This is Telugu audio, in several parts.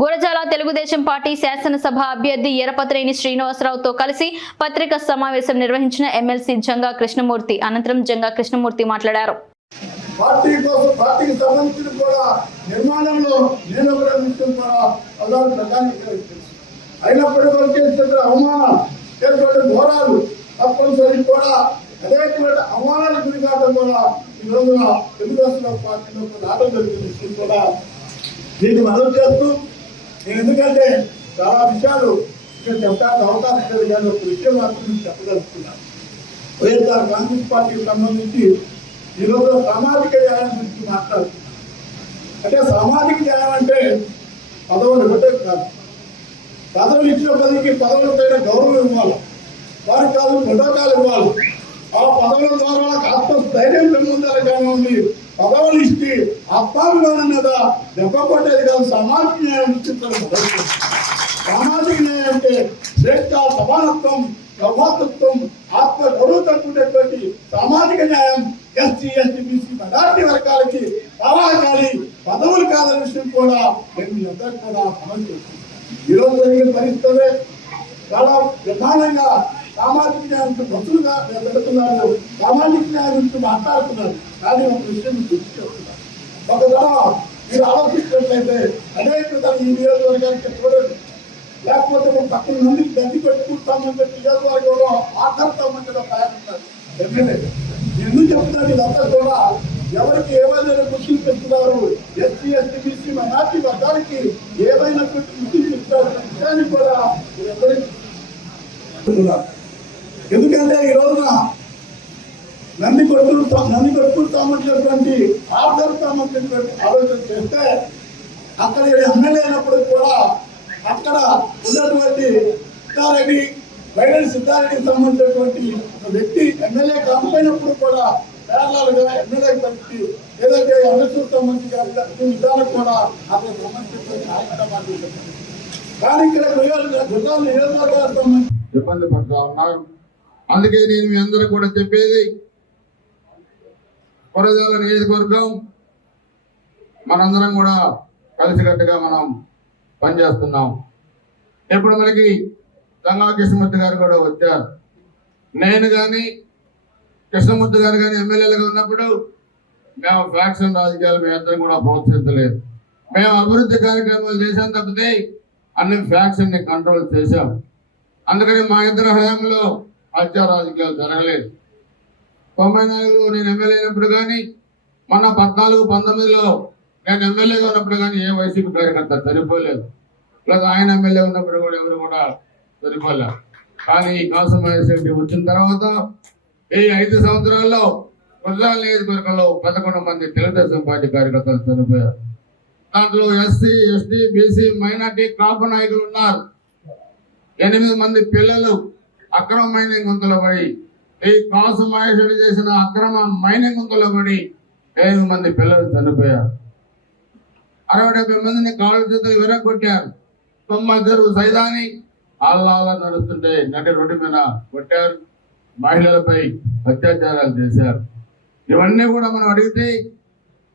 గురజాల తెలుగుదేశం పార్టీ శాసనసభ అభ్యర్థి ఎరపత్రేని శ్రీనివాసరావుతో కలిసి పత్రికా సమావేశం నిర్వహించిన ఎమ్మెల్సీ జంగా కృష్ణమూర్తి అనంతరం జంగా కృష్ణమూర్తి మాట్లాడారు. పార్టీ కోసం పార్టీకి సంబంధించిన కూడా నిర్మాణంలో నేను కూడా విషయం కూడా ప్రధానికి తెలుసు. అయినప్పటికీ వారు అవమానం చేస్తున్న ఘోరాలు తప్పనిసరి కూడా అనేటువంటి అవమానాలకు గురి కావడం కూడా ఈ రోజున తెలుగుదేశం పార్టీలో ఒక నాటం జరిగిన విషయం కూడా దీన్ని మనం చేస్తూ ఎందుకంటే చాలా విషయాలు ఇక్కడ చెప్పడానికి అవకాశం లేదు కానీ ఒక విషయం మాత్రం చెప్పదలుచుకున్నాను. వైఎస్ఆర్ కాంగ్రెస్ పార్టీకి సంబంధించి ఈరోజు సామాజిక న్యాయం గురించి మాట్లాడుతున్నాం అంటే సామాజిక న్యాయం అంటే పదవులు ఇవ్వటం కాదు. పదవులు ఇచ్చిన పదవికి పదవుల పైన గౌరవం ఇవ్వాలి. వారికి కాదు ప్రోటోకాల్ ఇవ్వాలి. ఆ పదవుల ద్వారా వాళ్ళకి ఆత్మస్థైర్యం పెంపొందాలి కానీ పదవులిస్తే పదవులు ఇచ్చి మీద దెబ్బ కొట్టేది కాదు సామాజిక న్యాయం ఇచ్చిన సామాజిక న్యాయం అంటే స్వేచ్ఛ సమానత్వం సౌహార్దత్వం ఆత్మ గొడవ తట్టుకునేటువంటి సామాజిక న్యాయం. ఎస్సీ ఎస్టీ బీసీ మెజార్టీ వర్గాలకి కావాలి కానీ పదవులు కాదనే విషయం కూడా మేము మీ కూడా అమలు చేస్తున్నాం ఈరోజు జరిగిన పరిస్థితులే చాలా ప్రధానంగా సామాజిక న్యాయం భక్తులుగా పెడుతున్నారు సామాజిక న్యాయం గురించి మాట్లాడుతున్నారు. కానీ ఒక విషయం గుర్తు చేస్తున్నారు ఒక మీరు ఆలోచించినట్లయితే అనేక ధర ఈ నియోజకవర్గానికి చూడండి లేకపోతే మేము పక్కన నుండి గడ్డి పెట్టుకుంటామని చెప్పి నియోజకవర్గంలో మాట్లాడతామని ఒక ఆయన ఎమ్మెల్యే ఎందుకు చెప్తున్నారు ఇదంతా కూడా ఎవరికి ఏమైనా గుర్తింపు పెడుతున్నారు ఎస్సీ ఎస్టీ బీసీ మైనార్టీ వర్గానికి ఏమైనా గుర్తింపు పెంచుతారు విషయాన్ని కూడా మీరందరికీ చెప్తున్నారు. ఎందుకంటే ఈ రోజున నంది కొట్టు నంది కొట్టులు తామట్టినటువంటి ఆలోచన చేస్తే అక్కడ ఎమ్మెల్యే అయినప్పుడు కూడా అక్కడ ఉన్నటువంటి సిద్ధారెడ్డి వైరల్ సిద్ధారెడ్డికి సంబంధించినటువంటి ఒక వ్యక్తి ఎమ్మెల్యే కాకపోయినప్పుడు కూడా కేరళగా ఎమ్మెల్యే పరిస్థితి ఏదైతే అమెరికా సంబంధించిన విధానం కూడా అక్కడ సంబంధించిన కార్యక్రమాలు కానీ ఇక్కడ గుజరాత్ నియోజకవర్గాలకు సంబంధించి ఇబ్బంది పడుతూ ఉన్నారు. అందుకే నేను మీ అందరూ కూడా చెప్పేది కొరజాల నియోజకవర్గం మనందరం కూడా కలిసికట్టుగా మనం పనిచేస్తున్నాం. ఇప్పుడు మనకి గంగా కృష్ణమూర్తి గారు కూడా వచ్చారు. నేను కానీ కృష్ణమూర్తి గారు కానీ ఎమ్మెల్యేలుగా ఉన్నప్పుడు మేము ఫ్యాక్షన్ రాజకీయాలు మీ అందరం కూడా ప్రోత్సహించలేదు. మేము అభివృద్ధి కార్యక్రమాలు చేసాం తప్పితే అన్ని ఫ్యాక్షన్ని కంట్రోల్ చేశాం. అందుకని మా ఇద్దరు హయాంలో హత్య రాజకీయాలు జరగలేదు. తొంభై నాలుగులో నేను ఎమ్మెల్యే అయినప్పుడు కానీ మొన్న పద్నాలుగు పంతొమ్మిదిలో నేను ఎమ్మెల్యేగా ఉన్నప్పుడు కానీ ఏ వైసీపీ కార్యకర్త సరిపోలేదు. ప్లస్ ఆయన ఎమ్మెల్యే ఉన్నప్పుడు కూడా ఎవరు కూడా సరిపోలేదు కానీ కాసు మహేష్ రెడ్డి వచ్చిన తర్వాత ఈ ఐదు సంవత్సరాల్లో గుర్రాల నియోజకవర్గంలో పదకొండు మంది తెలుగుదేశం పార్టీ కార్యకర్తలు చనిపోయారు దాంట్లో SC ST BC minority Kapu నాయకులు ఉన్నారు. ఎనిమిది మంది పిల్లలు అక్రమ మైనింగ్ గుంతలో పడి ఈ కాసు మహేశ్వరి చేసిన అక్రమ మైనింగ్ గుంతలో పడి ఐదు మంది పిల్లలు చనిపోయారు. అరవై డెబ్బై మందిని కాళ్ళ చేతులు విరగొట్టారు తొంభై ఇద్దరు సైదాని ఆళ్ళ నడుస్తుంటే నటి రోడ్డు మీద కొట్టారు. మహిళలపై అత్యాచారాలు చేశారు. ఇవన్నీ కూడా మనం అడిగితే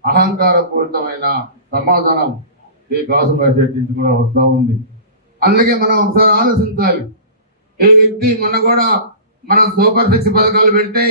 అహంకారపూరితమైన సమాధానం ఈ కాసు మహేశ్వరి నుంచి కూడా వస్తూ ఉంది. అందుకే మనం ఒకసారి ఆలోచించాలి. ఈ వ్యక్తి మొన్న కూడా మనం సూపర్ సిక్స్ పథకాలు పెడితే